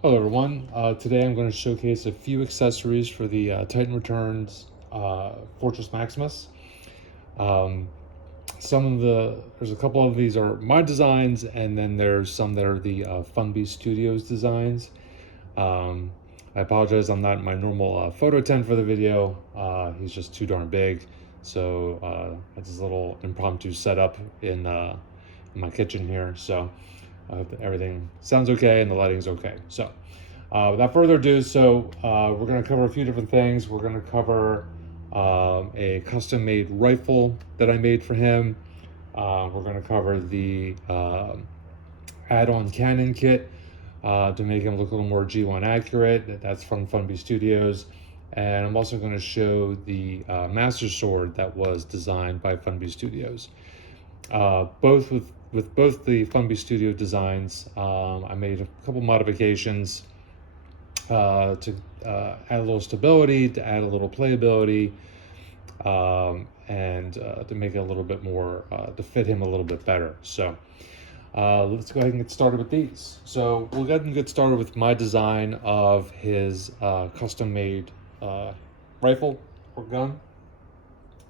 Hello everyone, today I'm going to showcase a few accessories for the Titan Returns Fortress Maximus. Um, there's a couple of these are my designs, and then there's some that are the Funby Studios designs. Um, I apologize, I'm not in my normal photo tent for the video. He's just too darn big, so it's this little impromptu setup in my kitchen here. So I hope that everything sounds okay and the lighting's okay. So without further ado, we're going to cover a few different things. We're going to cover a custom-made rifle that I made for him. We're going to cover the add-on cannon kit to make him look a little more G1 accurate. That's from Funby Studios. And I'm also going to show the Master Sword that was designed by Funby Studios. Both with both the Funby Studio designs, I made a couple modifications to add a little stability, to add a little playability, and to make it a little bit more, to fit him a little bit better. So let's go ahead and get started with these. So we'll go ahead and get started with my design of his custom-made rifle or gun.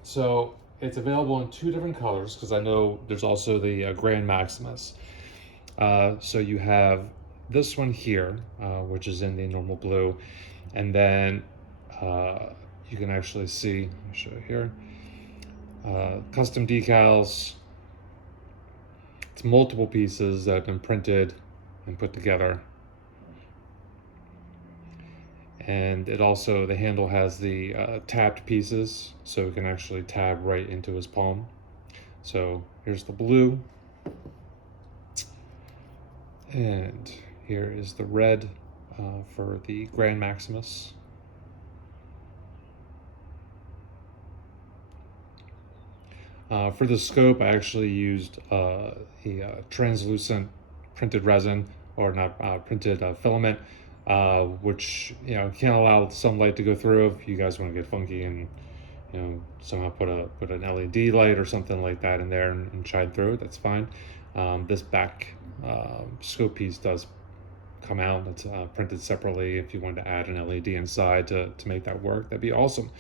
So it's available in two different colors, because I know there's also the Grand Maximus. So you have this one here, which is in the normal blue, and then you can actually see, I'll show you here, custom decals. It's multiple pieces that have been printed and put together. And it also, the handle has the tabbed pieces, so it can actually tab right into his palm. So here's the blue, and here is the red for the Grand Maximus. For the scope, I actually used a translucent printed resin, or not printed filament, which can't allow sunlight to go through. If you guys want to get funky and somehow put an LED light or something like that in there and shine through it, that's fine. This back scope piece does come out. It's printed separately. If you wanted to add an LED inside to make that work, that'd be awesome.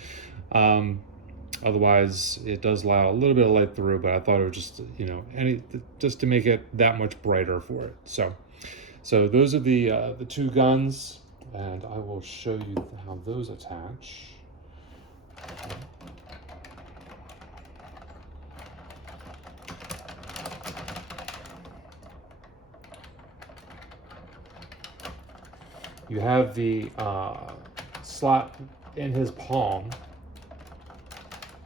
Otherwise, it does allow a little bit of light through, but I thought it would just, just to make it that much brighter for it. So those are the two guns, and I will show you how those attach. You have the slot in his palm,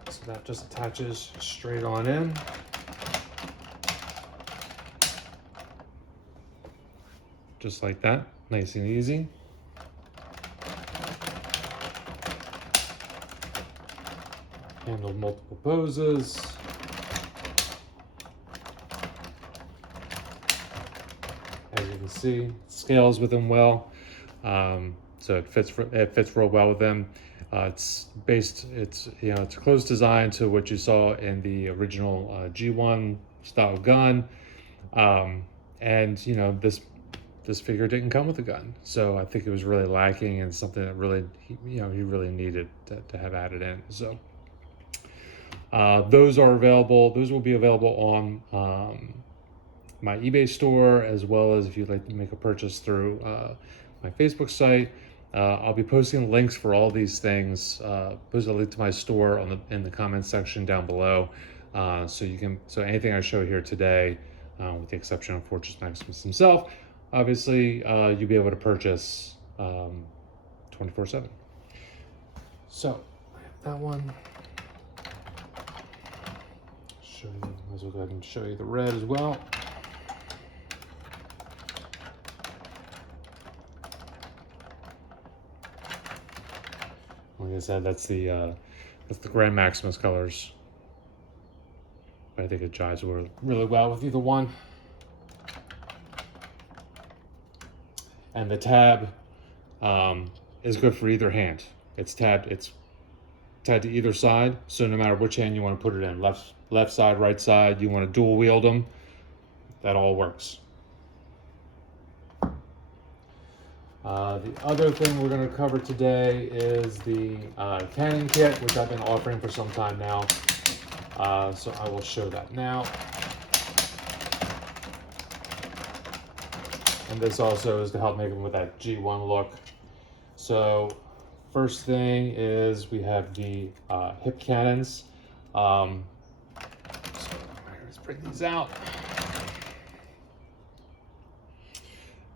so that just attaches straight on in. Just like that, nice and easy. Handle multiple poses. As you can see, it scales with him well. So it fits real well with them. It's a close design to what you saw in the original G1 style gun, and this figure didn't come with a gun, so I think it was really lacking and something that really he really needed to have added in. So those are available. Those will be available on my eBay store, as well as if you'd like to make a purchase through my Facebook site. I'll be posting links for all these things. Post a link to my store in the comments section down below, so anything I show here today, with the exception of Fortress Maximus himself, obviously you'll be able to purchase 24/7. So I have that one. Might as well go ahead and show you the red as well. Like I said, that's the Grand Maximus colors. But I think it jives really well with either one. And the tab is good for either hand. It's tabbed to either side, so no matter which hand you want to put it in, left side, right side, you want to dual wield them, that all works. The other thing we're going to cover today is the cannon kit, which I've been offering for some time now. So I will show that now. And this also is to help make them with that G1 look. So first thing is we have the hip cannons. So let's bring these out.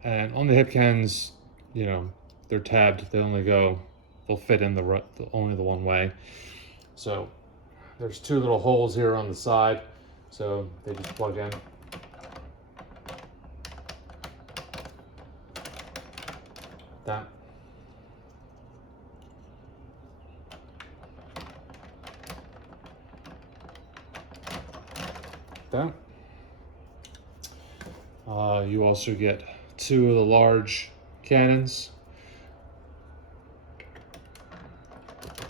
And on the hip cannons, you know, they're tabbed. They'll fit in only the one way. So there's two little holes here on the side. So they just plug in. That. That. You also get two of the large cannons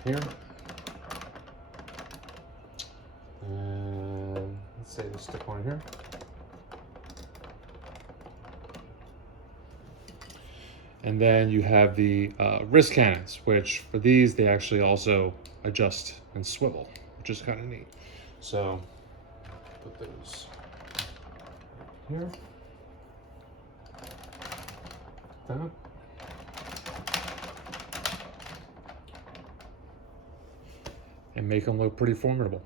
here. And let's say we'll stick one here. And then you have the wrist cannons, which for these, they actually also adjust and swivel, which is kind of neat. So put those here. That. And make them look pretty formidable.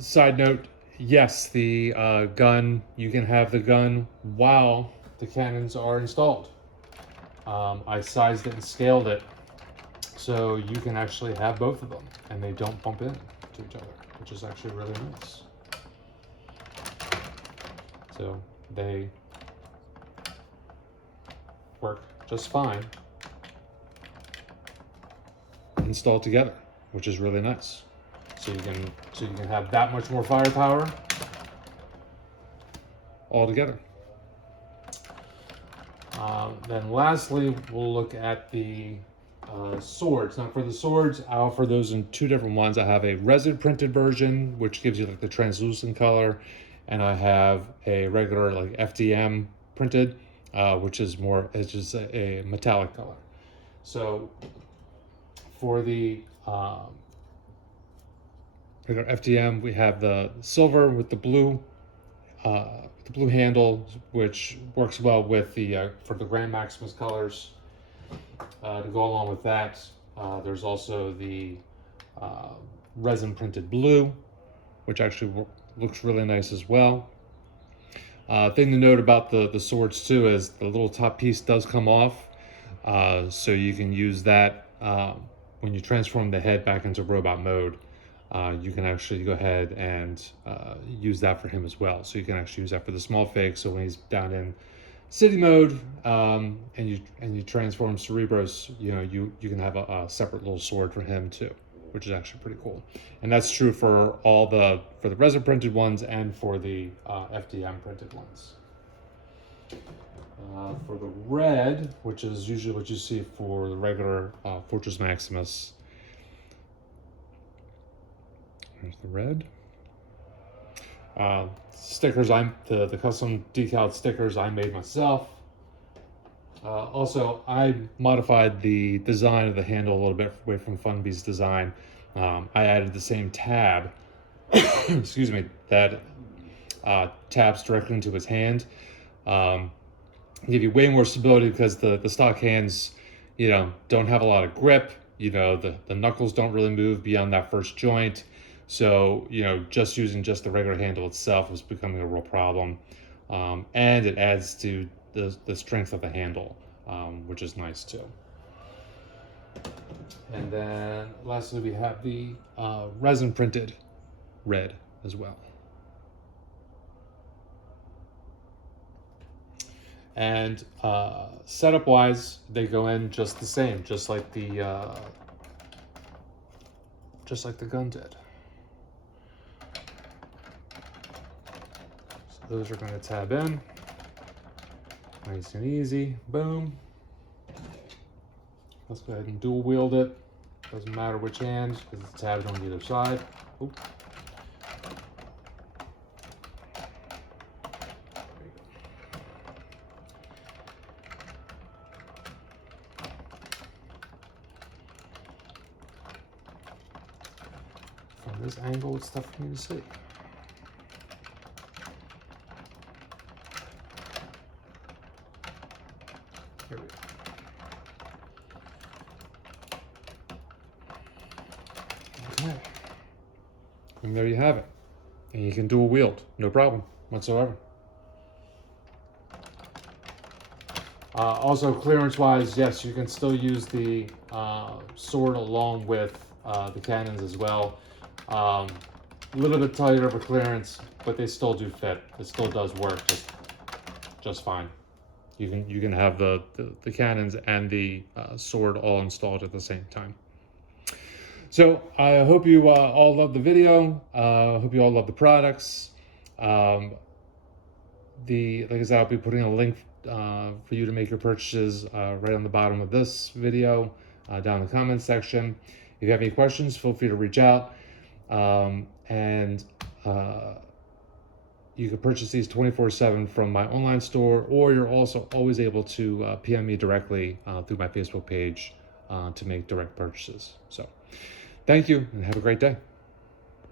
Side note, yes, the gun, you can have the gun while the cannons are installed. I sized it and scaled it so you can actually have both of them and they don't bump into each other, which is actually really nice. So they work just fine installed together, which is really nice. So you can have that much more firepower all together. Then lastly, we'll look at the swords. Now for the swords, I offer those in two different ones. I have a resin printed version, which gives you like the translucent color, and I have a regular like FDM printed, which is it's just a metallic color. So for the regular FDM, we have the silver with the blue handle, which works well with the for the Grand Maximus colors. To go along with that, there's also the resin printed blue, which actually looks really nice as well. Thing to note about the swords too is the little top piece does come off, so you can use that when you transform the head back into robot mode. You can actually go ahead and use that for him as well. So you can actually use that for the small fig. So when he's down in city mode and you transform Cerebros, you can have a separate little sword for him too, which is actually pretty cool. And that's true for for the resin printed ones and for the FDM printed ones. For the red, which is usually what you see for the regular Fortress Maximus. There's the red. Stickers, the custom decal stickers I made myself. Also, I modified the design of the handle a little bit away from Funbee's design. I added the same tab, excuse me, that tabs directly into his hand. Give you way more stability because the stock hands, don't have a lot of grip. The knuckles don't really move beyond that first joint. So, just using just the regular handle itself was becoming a real problem. And it adds to the strength of the handle, which is nice too. And then lastly, we have the resin printed red as well. And setup wise, they go in just the same, just like the gun did. So those are going to tab in, nice and easy. Boom. Let's go ahead and dual wield it. Doesn't matter which hand, because it's tabbed on either side. Oop. This angle is tough for me to see. Here we go. Okay. And there you have it. And you can dual wield, no problem whatsoever. Also, clearance-wise, yes, you can still use the sword along with the cannons as well. A little bit tighter of a clearance, but they still do fit. It still does work just fine. You can have the cannons and the sword all installed at the same time. So I hope you all love the video. Hope you all love the products. Like I said, I'll be putting a link for you to make your purchases right on the bottom of this video, down in the comments section. If you have any questions, feel free to reach out. And you can purchase these 24/7 from my online store, or you're also always able to PM me directly through my Facebook page to make direct purchases. So thank you and have a great day.